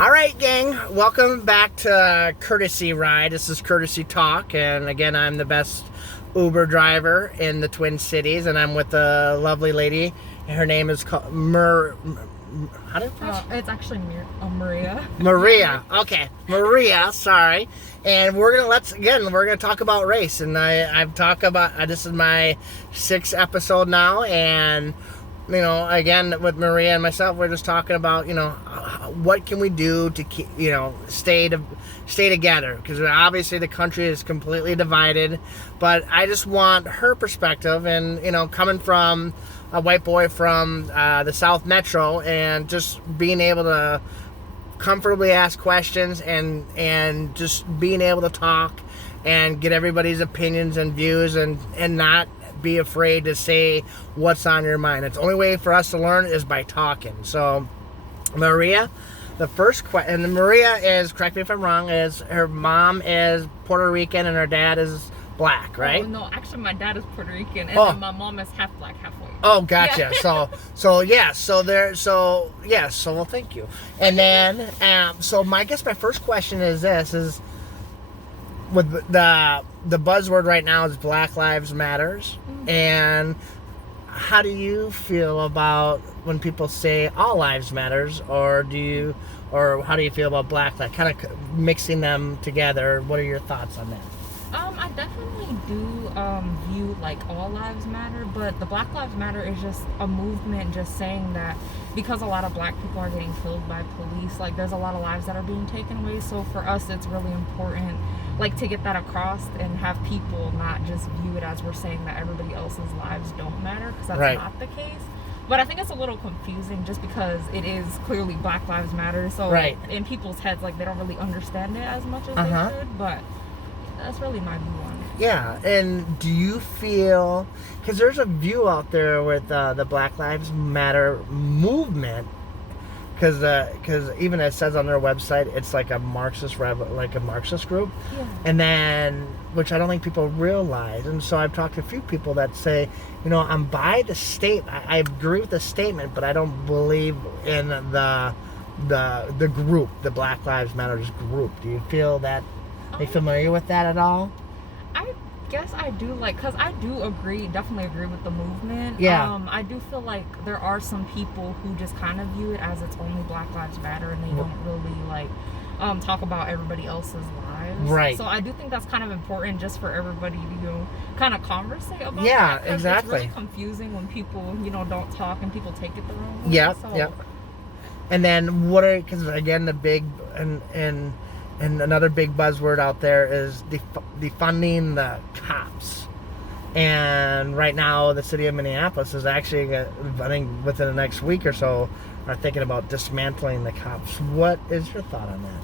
All right, gang. Welcome back to Kurtesy Ride. This is Kurtesy Talk, and again, I'm the best Uber driver in the Twin Cities, and I'm with a lovely lady. Her name is called how do you pronounce it? It's actually Maria. Maria. Okay, Maria. Sorry. And we're gonna talk about race, and I've talked about this is my 6th episode now, and again, with Maria and myself, we're just talking about, what can we do to keep, stay together? Because obviously the country is completely divided. But I just want her perspective, and coming from a white boy from the South Metro, and just being able to comfortably ask questions and just being able to talk and get everybody's opinions and views, and not be afraid to say what's on your mind. It's the only way for us to learn is by talking. So, Maria, the first question, and Maria is, correct me if I'm wrong, is her mom is Puerto Rican and her dad is black, right? Oh, no, actually my dad is Puerto Rican and then my mom is half black, half white. Oh, gotcha. Yeah. Well, thank you. And then, I guess my first question is this: is with the buzzword right now is Black Lives Matters, and how do you feel about when people say all lives matters, or how do you feel about Black Lives, kind of mixing them together? What are your thoughts on that? I definitely do view like all lives matter, but the Black Lives Matter is just a movement just saying that because a lot of black people are getting killed by police, like there's a lot of lives that are being taken away. So for us, it's really important like to get that across and have people not just view it as we're saying that everybody else's lives don't matter, because that's not the case. But I think it's a little confusing just because it is clearly Black Lives Matter. So in people's heads, like they don't really understand it as much as they should. But that's really my view on it. Yeah, and do you feel, because there's a view out there with the Black Lives Matter movement, because even it says on their website it's like a Marxist group, and then, which I don't think people realize. And so I've talked to a few people that say, I'm by the statement, I agree with the statement, but I don't believe in the group, the Black Lives Matters group. Do you feel that? Are you familiar with that at all? I guess I do, because I do definitely agree with the movement. Yeah. I do feel like there are some people who just kind of view it as it's only Black Lives Matter, and they don't really talk about everybody else's lives. Right. So I do think that's kind of important just for everybody to kind of conversate about. Yeah, that, exactly. It's really confusing when people don't talk and people take it the wrong way. Yeah. So. Yep. And then because again, the big and another big buzzword out there is defunding the cops. And right now, the city of Minneapolis is actually, I think within the next week or so, are thinking about dismantling the cops. What is your thought on that?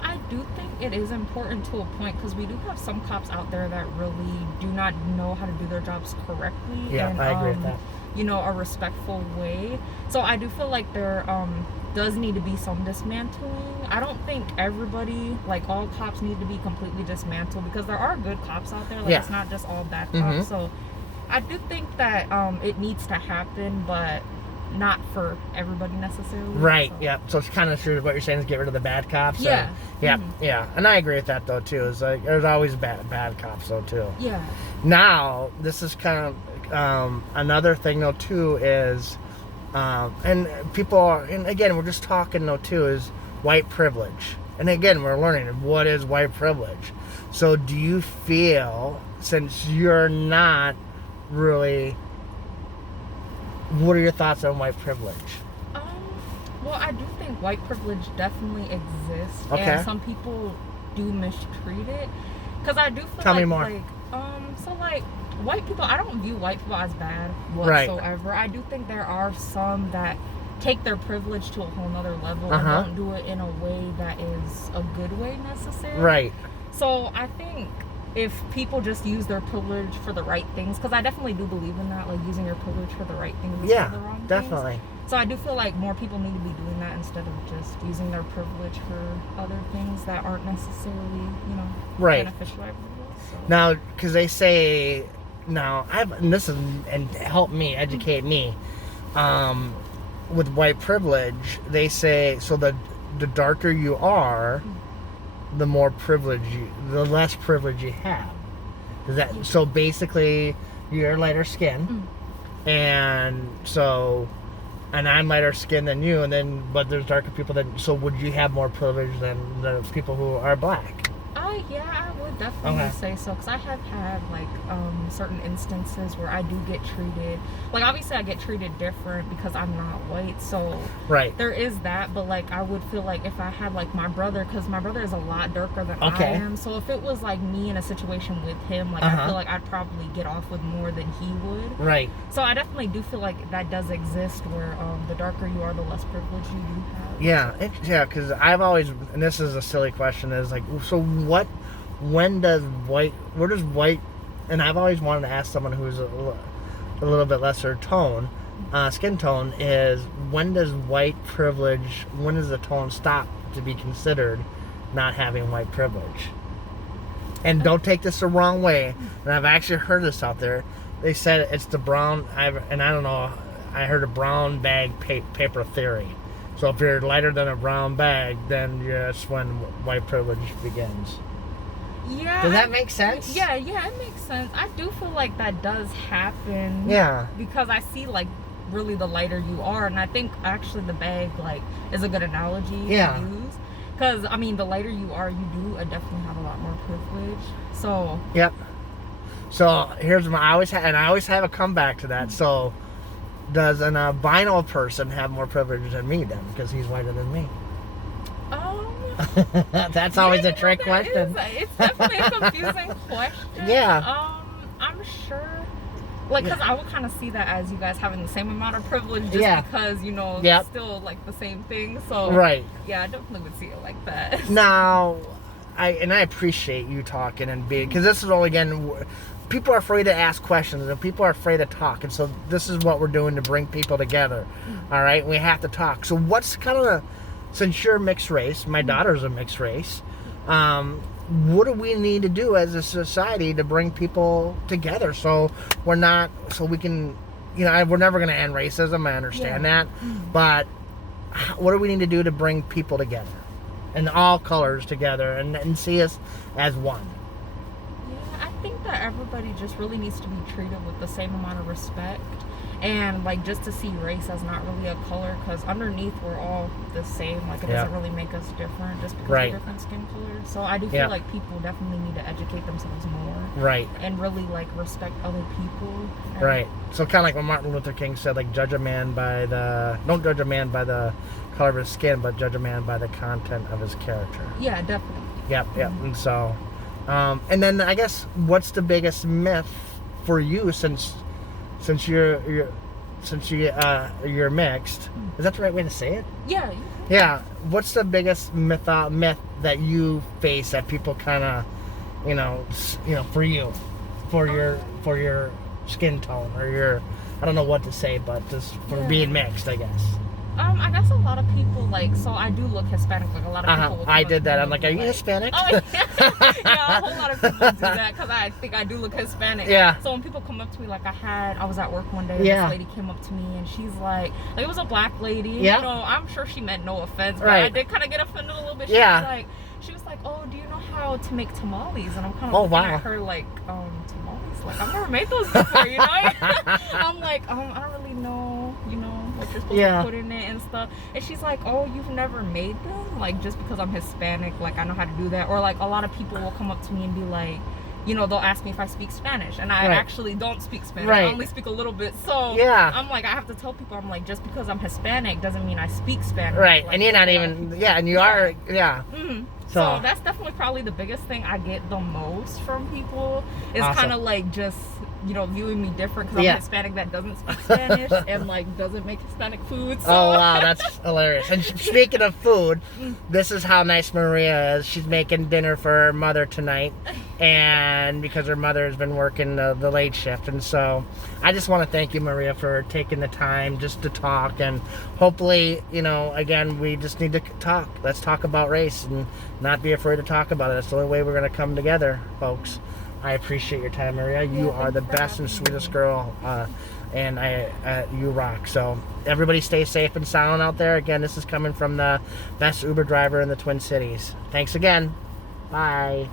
I do think it is important to a point, because we do have some cops out there that really do not know how to do their jobs correctly. Yeah, and, I agree with that. A respectful way. So I do feel like there does need to be some dismantling. I don't think everybody, like all cops, need to be completely dismantled, because there are good cops out there. It's not just all bad cops. So I do think that it needs to happen, but not for everybody necessarily. Right. So. Yeah. So it's kind of true. What you're saying is get rid of the bad cops. Yeah. Yeah. And I agree with that though too. Is like there's always bad cops though too. Yeah. Now this is kind of another thing though too is, and people are, and again we're just talking though too, is white privilege. And again we're learning what is white privilege. So do you feel, since you're not really, what are your thoughts on white privilege? Well, I do think white privilege definitely exists, and some people do mistreat it. Because I do feel Tell me more. White people, I don't view white people as bad whatsoever. I do think there are some that take their privilege to a whole nother level and don't do it in a way that is a good way necessarily. Right. So I think if people just use their privilege for the right things, because I definitely do believe in that, like using your privilege for the right things instead of the wrong definitely. Things. So I do feel like more people need to be doing that instead of just using their privilege for other things that aren't necessarily, beneficial to everybody else. So. Now, because they say, and help me, educate me, with white privilege, they say, so the darker you are, the the less privilege you have. Is that so? Basically, you're lighter skin, and so, and I'm lighter skin than you, but there's darker people than. So would you have more privilege than the people who are black? Yeah, I would definitely say so, because I have had like certain instances where I do get treated, like obviously I get treated different because I'm not white, so there is that, but like I would feel like if I had like my brother, because my brother is a lot darker than I am, so if it was like me in a situation with him, like I feel like I'd probably get off with more than he would. So I definitely do feel like that does exist, where the darker you are, the less privilege you do have. Yeah, because I've always, and this is a silly question, is like, so where does white, and I've always wanted to ask someone who's a little bit lesser tone, skin tone, is when does the tone stop to be considered not having white privilege? And don't take this the wrong way, and I've actually heard this out there. They said it's the brown, and I don't know, I heard a brown bag paper theory. So if you're lighter than a brown bag, then that's when white privilege begins. Yeah. Does that make sense? Yeah, it makes sense. I do feel like that does happen. Yeah. Because I see like really the lighter you are, and I think actually the bag like is a good analogy to use. Because I mean, the lighter you are, you do definitely have a lot more privilege. So. Yep. So here's I always have a comeback to that. So. Does an albino person have more privilege than me then, because he's whiter than me? That's always a trick question. It's definitely a confusing question. Yeah. I'm sure. Like, because I would kind of see that as you guys having the same amount of privilege, just because, it's still like the same thing. So, yeah, I definitely would see it like that. Now, I appreciate you talking and being, because this is all, again, people are afraid to ask questions and people are afraid to talk, and so this is what we're doing to bring people together. All right, we have to talk. So what's kind of since you're mixed race, my daughter's a mixed race, what do we need to do as a society to bring people together so we can, we're never going to end racism, I understand that, but what do we need to do to bring people together and all colors together and see us as one? I think that everybody just really needs to be treated with the same amount of respect, and like just to see race as not really a color, because underneath we're all the same. Like it doesn't really make us different just because of different skin colors. So I do feel like people definitely need to educate themselves more, and really like respect other people. So kind of like what Martin Luther King said, like don't judge a man by the color of his skin, but judge a man by the content of his character. Yeah, definitely. Yep. And so. And then I guess what's the biggest myth for you since you're mixed? Is that the right way to say it? Yeah. Yeah. What's the biggest myth that you face that people kind of, for you, for your skin tone or your, I don't know what to say, but just for being mixed, I guess. I guess a lot of people so I do look Hispanic. Like a lot of people. I did that. I'm like, are you Hispanic? Oh yeah. Yeah, a whole lot of people do that because I think I do look Hispanic. Yeah. So when people come up to me, like I was at work one day, and this lady came up to me and she's like it was a black lady. Yeah. I'm sure she meant no offense, but I did kind of get offended a little bit. She was like, oh, do you know how to make tamales? And I'm kind of looking at her like, tamales? Like I've never made those before, I'm like, I don't really know, what you're supposed to put in it and stuff. And she's like, oh, you've never made them? Like, just because I'm Hispanic, like, I know how to do that. Or, like, a lot of people will come up to me and be like, they'll ask me if I speak Spanish. And I actually don't speak Spanish. I only speak a little bit. So, I'm like, I have to tell people, I'm like, just because I'm Hispanic doesn't mean I speak Spanish. Right. Like, and you're not even, and you are, Mm-hmm. So that's definitely probably the biggest thing I get the most from people is kind of like just, viewing me different because I'm Hispanic that doesn't speak Spanish and like doesn't make Hispanic food. So. Oh wow, that's hilarious. And speaking of food, this is how nice Maria is. She's making dinner for her mother tonight, and because her mother has been working the late shift, and so I just want to thank you, Maria, for taking the time just to talk, and hopefully, again, we just need to talk. Let's talk about race and not be afraid to talk about it. That's the only way we're going to come together, folks. I appreciate your time, Maria. You are the best and sweetest girl and you rock. So everybody stay safe and sound out there. Again, this is coming from the best Uber driver in the Twin Cities. Thanks again. Bye.